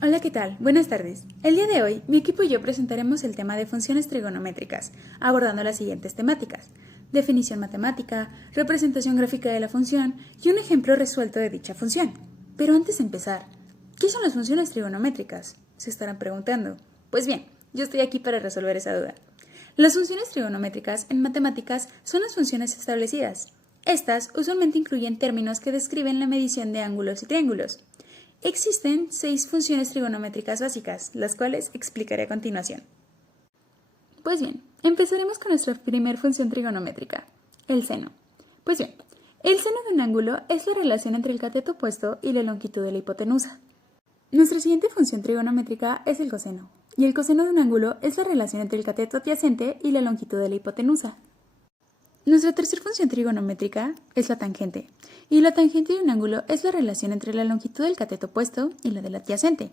Hola, ¿qué tal? Buenas tardes. El día de hoy, mi equipo y yo presentaremos el tema de funciones trigonométricas, abordando las siguientes temáticas: definición matemática, representación gráfica de la función y un ejemplo resuelto de dicha función. Pero antes de empezar, ¿qué son las funciones trigonométricas?, se estarán preguntando. Pues bien, yo estoy aquí para resolver esa duda. Las funciones trigonométricas en matemáticas son las funciones establecidas. Estas usualmente incluyen términos que describen la medición de ángulos y triángulos. Existen 6 funciones trigonométricas básicas, las cuales explicaré a continuación. Pues bien, empezaremos con nuestra primera función trigonométrica, el seno. Pues bien, el seno de un ángulo es la relación entre el cateto opuesto y la longitud de la hipotenusa. Nuestra siguiente función trigonométrica es el coseno, y el coseno de un ángulo es la relación entre el cateto adyacente y la longitud de la hipotenusa. Nuestra tercera función trigonométrica es la tangente, y la tangente de un ángulo es la relación entre la longitud del cateto opuesto y la del adyacente.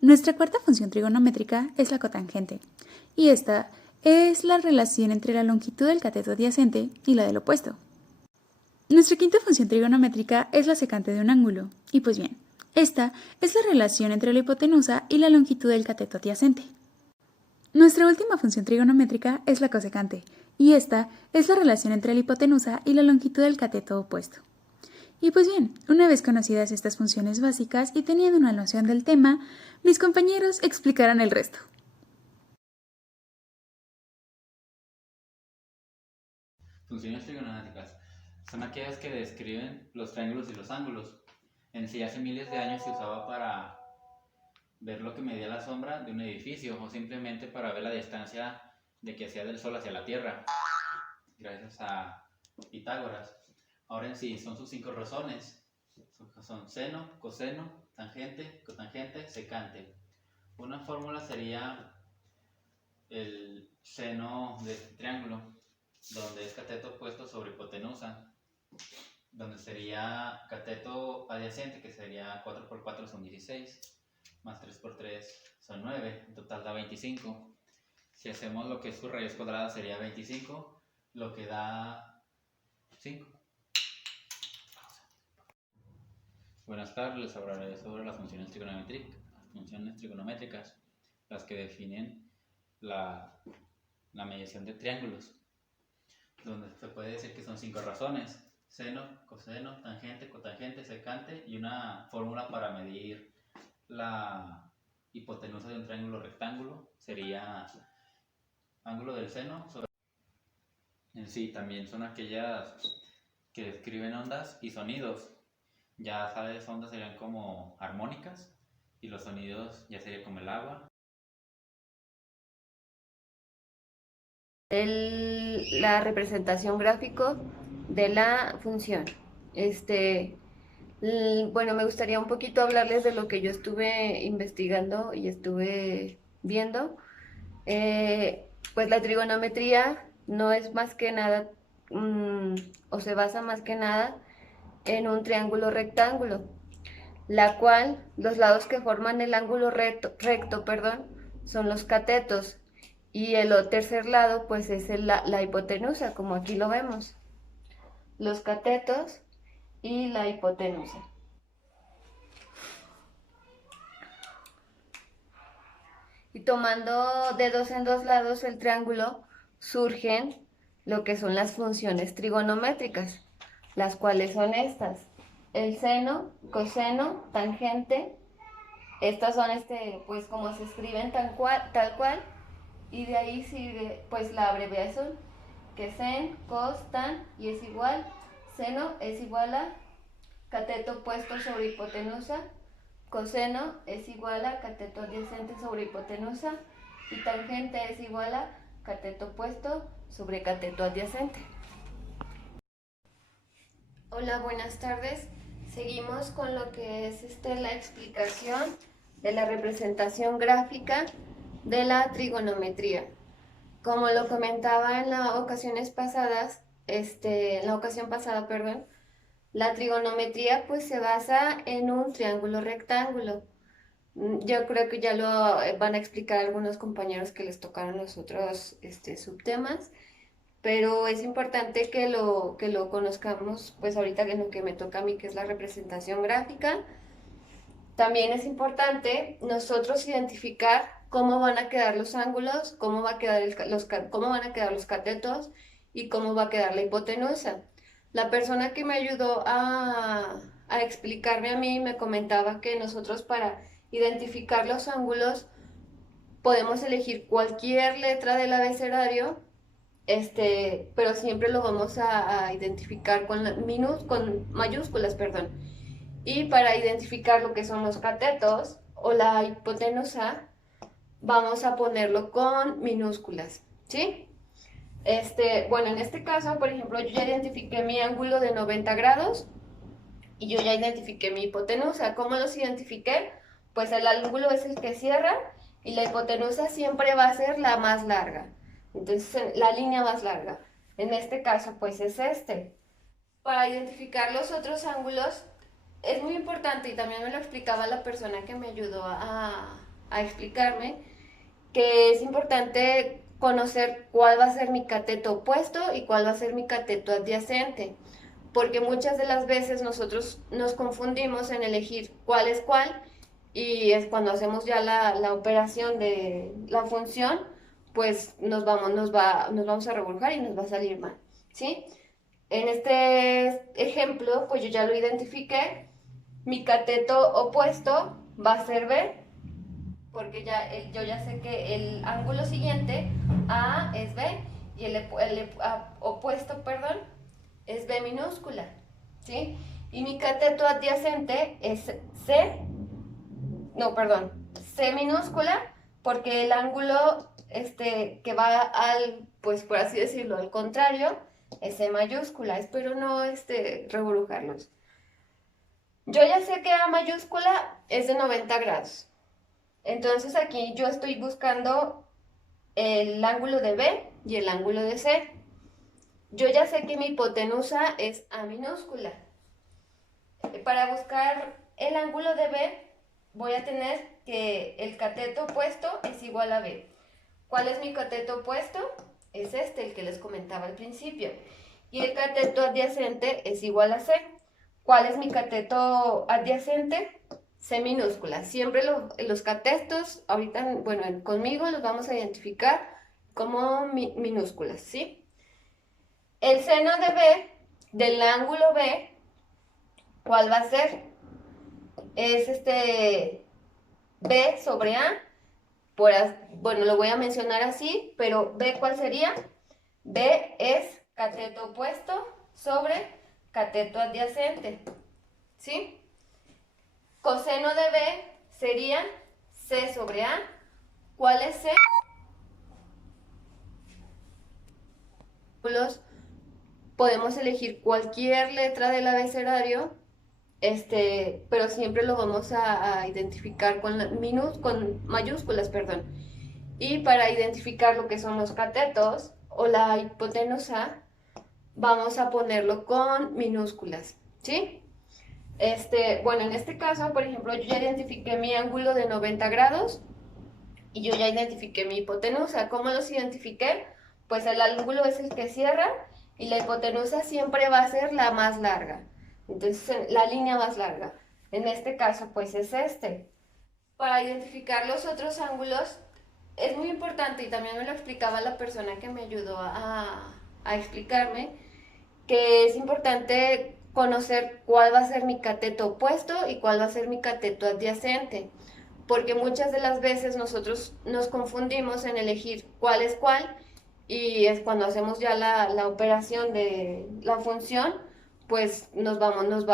Nuestra cuarta función trigonométrica es la cotangente, y esta es la relación entre la longitud del cateto adyacente y la del opuesto. Nuestra quinta función trigonométrica es la secante de un ángulo, y pues bien, esta es la relación entre la hipotenusa y la longitud del cateto adyacente. Nuestra última función trigonométrica es la cosecante, y esta es la relación entre la hipotenusa y la longitud del cateto opuesto. Y pues bien, una vez conocidas estas funciones básicas y teniendo una noción del tema, mis compañeros explicarán el resto. Funciones trigonométricas son aquellas que describen los triángulos y los ángulos. En sí, hace miles de años se usaba para ver lo que medía la sombra de un edificio o simplemente para ver la distancia de que hacía del Sol hacia la Tierra, gracias a Pitágoras. Ahora en sí son sus 5 razones. Son seno, coseno, tangente, cotangente, secante. Una fórmula sería el seno de este triángulo, donde es cateto opuesto sobre hipotenusa, donde sería cateto adyacente, que sería 4 por 4 son 16, más 3 por 3 son 9, en total da 25. Si hacemos lo que es su raíz cuadrada sería 25, lo que da 5. Buenas tardes, les hablaré sobre las funciones trigonométricas, las que definen la medición de triángulos, donde se puede decir que son 5 razones: seno, coseno, tangente, cotangente, secante, y una fórmula para medir la hipotenusa de un triángulo rectángulo sería ángulo del seno sobre... En sí, también son aquellas que describen ondas y sonidos. Ya sabes, ondas serían como armónicas y los sonidos ya sería como el agua. La representación gráfico de la función. Bueno, me gustaría un poquito hablarles de lo que yo estuve investigando y estuve viendo. Pues la trigonometría no es más que nada, o se basa más que nada en un triángulo rectángulo, la cual los lados que forman el ángulo recto, perdón, son los catetos, y el tercer lado pues es la hipotenusa, como aquí lo vemos, los catetos y la hipotenusa. Y tomando de dos en dos lados el triángulo, surgen lo que son las funciones trigonométricas, las cuales son estas: el seno, coseno, tangente. Estas son pues como se escriben tal cual, y de ahí sigue pues la abreviación, que sen, cos, tan, y es igual, seno es igual a cateto opuesto sobre hipotenusa, coseno es igual a cateto adyacente sobre hipotenusa, y tangente es igual a cateto opuesto sobre cateto adyacente. Hola, buenas tardes. Seguimos con lo que es la explicación de la representación gráfica de la trigonometría. Como lo comentaba en las ocasiones pasadas, en la ocasión pasada, perdón, la trigonometría pues se basa en un triángulo rectángulo. Yo creo que ya lo van a explicar algunos compañeros que les tocaron los otros subtemas, pero es importante que lo conozcamos pues ahorita en lo que me toca a mí, que es la representación gráfica. también es importante nosotros identificar cómo van a quedar los ángulos, cómo va a quedar cómo van a quedar los catetos y cómo va a quedar la hipotenusa. La persona que me ayudó a explicarme a mí me comentaba que nosotros para identificar los ángulos podemos elegir cualquier letra del abecedario, pero siempre lo vamos a identificar con mayúsculas, perdón. Y para identificar lo que son los catetos o la hipotenusa, vamos a ponerlo con minúsculas, ¿sí? Bueno, en este caso, por ejemplo, yo ya identifiqué mi ángulo de 90 grados y yo ya identifiqué mi hipotenusa. ¿Cómo los identifiqué? Pues el ángulo es el que cierra y la hipotenusa siempre va a ser la más larga. Entonces, la línea más larga. En este caso, pues es este. Para identificar los otros ángulos, es muy importante, y también me lo explicaba la persona que me ayudó a explicarme, que es importante conocer cuál va a ser mi cateto opuesto y cuál va a ser mi cateto adyacente, porque muchas de las veces nosotros nos confundimos en elegir cuál es cuál, y es cuando hacemos ya la operación de la función, pues nos vamos a revolver y nos va a salir mal, ¿sí? En este ejemplo, pues yo ya lo identifiqué. Mi cateto opuesto va a ser B, porque yo ya sé que el ángulo siguiente, A, es B, y el opuesto, perdón, es B minúscula, ¿sí? Y mi cateto adyacente es C minúscula, porque el ángulo que va pues por así decirlo, al contrario, es C mayúscula. Espero no reburujarlos. Yo ya sé que A mayúscula es de 90 grados. Entonces aquí yo estoy buscando el ángulo de B y el ángulo de C. Yo ya sé que mi hipotenusa es A minúscula. Para buscar el ángulo de B, voy a tener que el cateto opuesto es igual a B. ¿Cuál es mi cateto opuesto? Es el que les comentaba al principio. Y el cateto adyacente es igual a C. ¿Cuál es mi cateto adyacente? C minúscula. Siempre los catetos, ahorita, bueno, conmigo los vamos a identificar como minúsculas, ¿sí? El seno de B, del ángulo B, ¿cuál va a ser? Es B sobre A. Bueno, lo voy a mencionar así, pero B, ¿cuál sería? B es cateto opuesto sobre cateto adyacente, ¿sí? Coseno de B sería C sobre A. ¿Cuál es C? Podemos elegir cualquier letra del abecedario, pero siempre lo vamos a identificar con mayúsculas, perdón. Y para identificar lo que son los catetos o la hipotenusa, vamos a ponerlo con minúsculas, ¿sí? Bueno, en este caso, por ejemplo, yo ya identifiqué mi ángulo de 90 grados y yo ya identifiqué mi hipotenusa. ¿Cómo los identifiqué? Pues el ángulo es el que cierra y la hipotenusa siempre va a ser la más larga. Entonces, la línea más larga. En este caso, pues es Para identificar los otros ángulos, es muy importante, y también me lo explicaba la persona que me ayudó a explicarme, que es importante conocer cuál va a ser mi cateto opuesto y cuál va a ser mi cateto adyacente, porque muchas de las veces nosotros nos confundimos en elegir cuál es cuál, y es cuando hacemos ya la operación de la función, pues nos vamos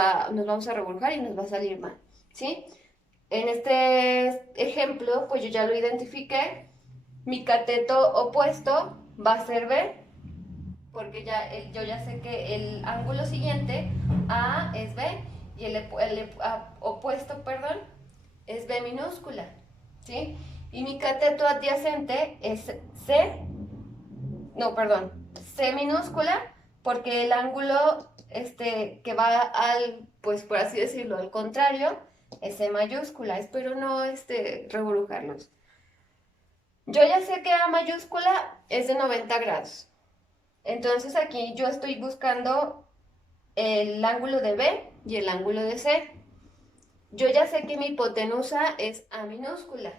a revolver y nos va a salir mal, ¿sí? En este ejemplo, pues yo ya lo identifiqué. Mi cateto opuesto va a ser B, porque yo ya sé que el ángulo siguiente, A, es B, y el opuesto, perdón, es B minúscula, ¿sí? Y mi cateto adyacente es C minúscula, porque el ángulo que va pues por así decirlo, al contrario, es C mayúscula. Espero no reburujarlos. Yo ya sé que A mayúscula es de 90 grados. Entonces aquí yo estoy buscando el ángulo de B y el ángulo de C. yo ya sé que mi hipotenusa es A minúscula.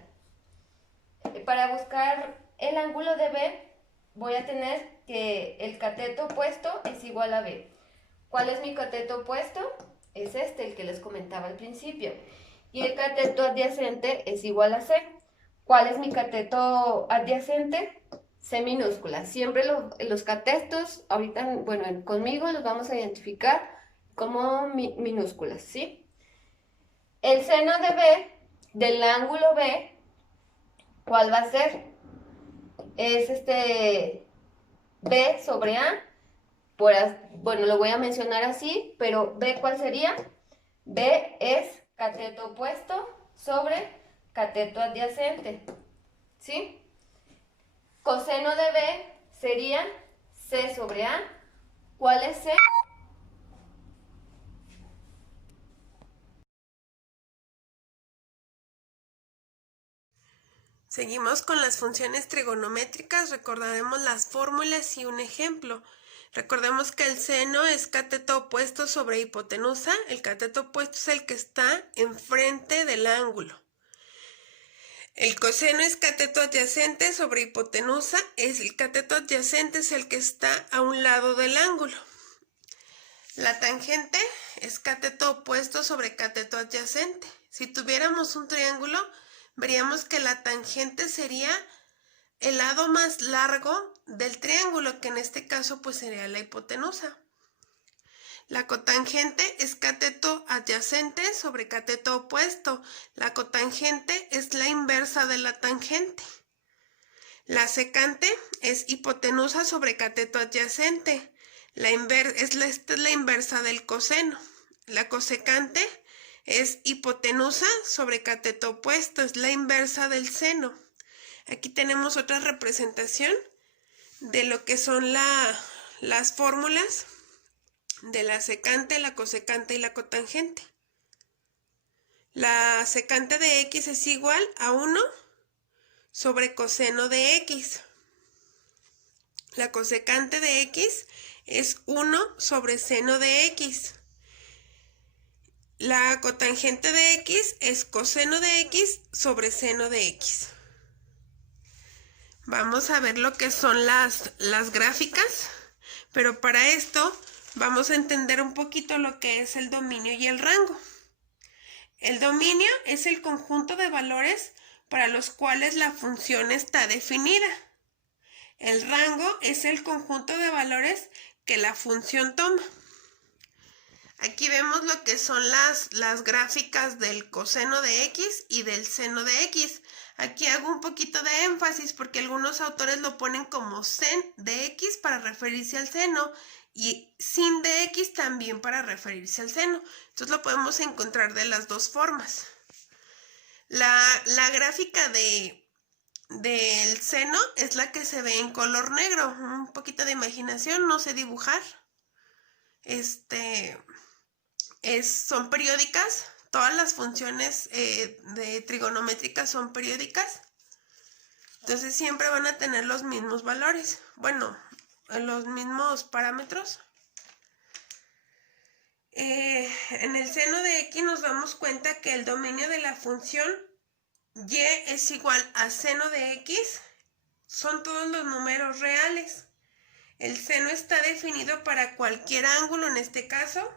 Para buscar el ángulo de B, voy a tener que el cateto opuesto es igual a B. ¿Cuál es mi cateto opuesto? Es este, el que les comentaba al principio. Y el cateto adyacente es igual a C. ¿Cuál es mi cateto adyacente? C minúscula. Siempre los catetos, ahorita, bueno, conmigo los vamos a identificar como minúsculas, ¿sí? El seno de B, del ángulo B, ¿cuál va a ser? Es B sobre A. Bueno, lo voy a mencionar así, pero B, ¿cuál sería? B es cateto opuesto sobre cateto adyacente, ¿sí? Coseno de B sería C sobre A. ¿Cuál es C? Seguimos con las funciones trigonométricas, recordaremos las fórmulas y un ejemplo. Recordemos que el seno es cateto opuesto sobre hipotenusa. El cateto opuesto es el que está enfrente del ángulo. El coseno es cateto adyacente sobre hipotenusa. El cateto adyacente es el que está a un lado del ángulo. La tangente es cateto opuesto sobre cateto adyacente. Si tuviéramos un triángulo, veríamos que la tangente sería el lado más largo del triángulo, que en este caso pues sería la hipotenusa. La cotangente es cateto adyacente sobre cateto opuesto. La cotangente es la inversa de la tangente. La secante es hipotenusa sobre cateto adyacente. Esta es la inversa del coseno. La cosecante es hipotenusa sobre cateto opuesto, es la inversa del seno. Aquí tenemos otra representación de lo que son las fórmulas de la secante, la cosecante y la cotangente. La secante de x es igual a 1 sobre coseno de x. La cosecante de x es 1 sobre seno de x. La cotangente de x es coseno de x sobre seno de x. Vamos a ver lo que son las gráficas, pero para esto vamos a entender un poquito lo que es el dominio y el rango. El dominio es el conjunto de valores para los cuales la función está definida. El rango es el conjunto de valores que la función toma. Aquí vemos lo que son las gráficas del coseno de x y del seno de x. Aquí hago un poquito de énfasis porque algunos autores lo ponen como sen de x para referirse al seno y sin de x también para referirse al seno. Entonces lo podemos encontrar de las dos formas. La gráfica del seno es la que se ve en color negro. Un poquito de imaginación, no sé dibujar. Son periódicas. Todas las funciones de trigonométricas son periódicas. Entonces siempre van a tener los mismos valores. Bueno, los mismos parámetros. En el seno de x nos damos cuenta que el dominio de la función y es igual a seno de x. Son todos los números reales. El seno está definido para cualquier ángulo en este caso.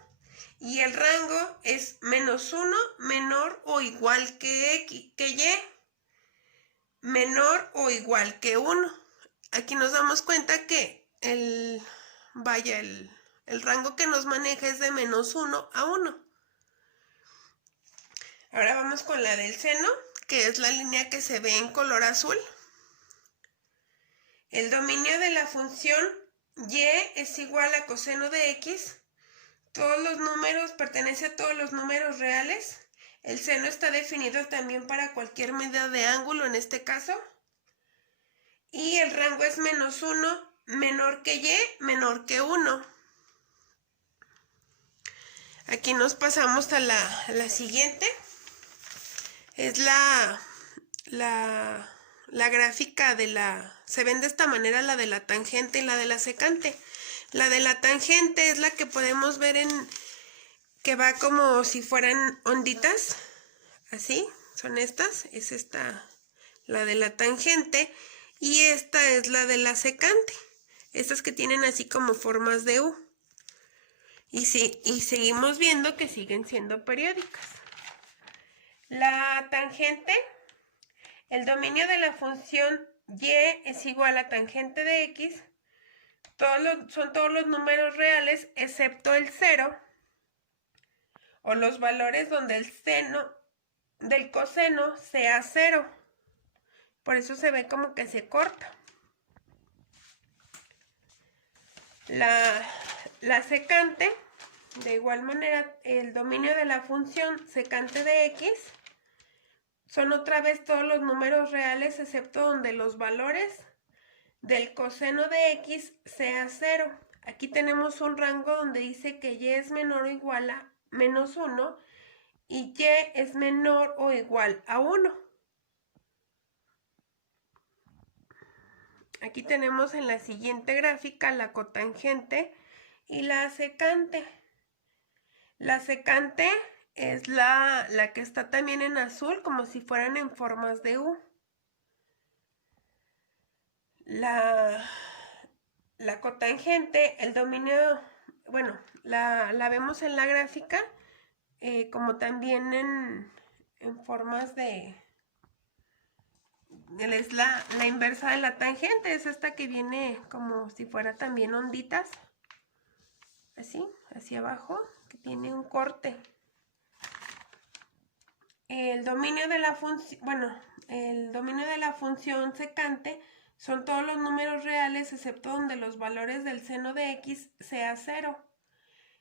Y el rango es -1 menor o igual que y, menor o igual que 1. Aquí nos damos cuenta que el rango que nos maneja es de -1 a 1. Ahora vamos con la del seno, que es la línea que se ve en color azul. El dominio de la función y es igual a coseno de x. Todos los números, pertenece a todos los números reales. El seno está definido también para cualquier medida de ángulo en este caso. Y el rango es -1, menor que y, menor que 1. Aquí nos pasamos a la siguiente. Es la gráfica se ven de esta manera la de la tangente y la de la secante. La de la tangente es la que podemos ver que va como si fueran onditas. así, son estas, es esta la de la tangente y esta es la de la secante, estas que tienen así como formas de U. Y seguimos viendo que siguen siendo periódicas. La tangente, el dominio de la función y es igual a tangente de x, son todos los números reales excepto el 0 o los valores donde el seno del coseno sea 0. Por eso se ve como que se corta. La secante, de igual manera, el dominio de la función secante de x son otra vez todos los números reales excepto donde los valores del coseno de x sea 0. Aquí tenemos un rango donde dice que y es menor o igual a -1 y y es menor o igual a 1. Aquí tenemos en la siguiente gráfica la cotangente y la secante. La secante es la que está también en azul, como si fueran en formas de U. La cotangente, el dominio, bueno, la vemos en la gráfica como también en formas de... Es la inversa de la tangente, es esta que viene como si fuera también onditas, así, hacia abajo, que tiene un corte. El dominio de la función secante son todos los números reales excepto donde los valores del seno de x sea 0.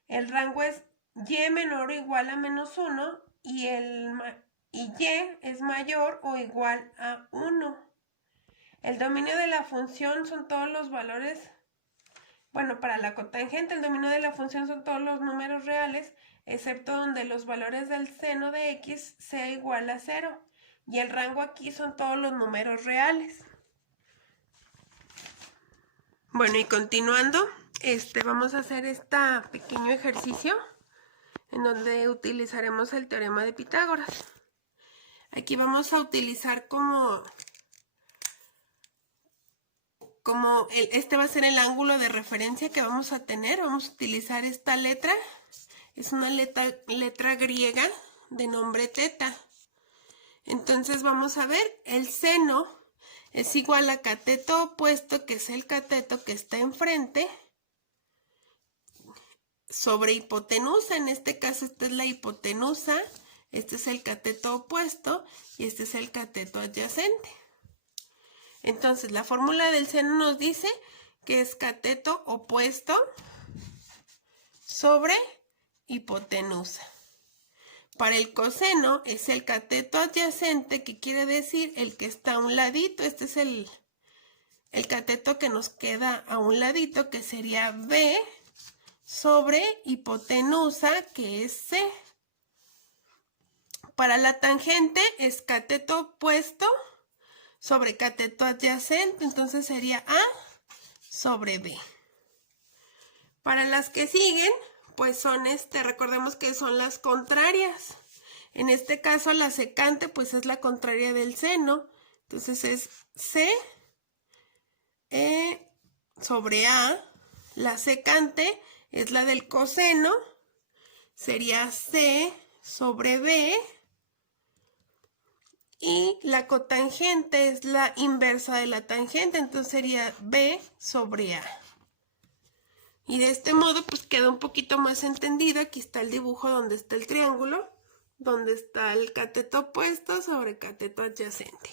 El rango es y menor o igual a -1 y y es mayor o igual a 1. El dominio de la función son todos los valores, para la cotangente el dominio de la función son todos los números reales, excepto donde los valores del seno de x sea igual a 0. Y el rango aquí son todos los números reales. Bueno, y continuando, vamos a hacer este pequeño ejercicio en donde utilizaremos el teorema de Pitágoras. Aquí vamos a utilizar este va a ser el ángulo de referencia que vamos a tener. Vamos a utilizar esta letra. Es una letra griega de nombre teta. Entonces vamos a ver, el seno es igual a cateto opuesto, que es el cateto que está enfrente, sobre hipotenusa. En este caso esta es la hipotenusa. Este es el cateto opuesto y este es el cateto adyacente. Entonces, la fórmula del seno nos dice que es cateto opuesto sobre hipotenusa. Para el coseno es el cateto adyacente, que quiere decir el que está a un ladito. Este es el cateto que nos queda a un ladito, que sería B sobre hipotenusa, que es C. Para la tangente es cateto opuesto sobre cateto adyacente, entonces sería A sobre B. Para las que siguen, pues son recordemos que son las contrarias. En este caso la secante pues es la contraria del seno, entonces es C sobre A. La secante es la del coseno, sería C sobre B. Y la cotangente es la inversa de la tangente, entonces sería B sobre A. Y de este modo pues queda un poquito más entendido. Aquí está el dibujo donde está el triángulo, donde está el cateto opuesto sobre cateto adyacente.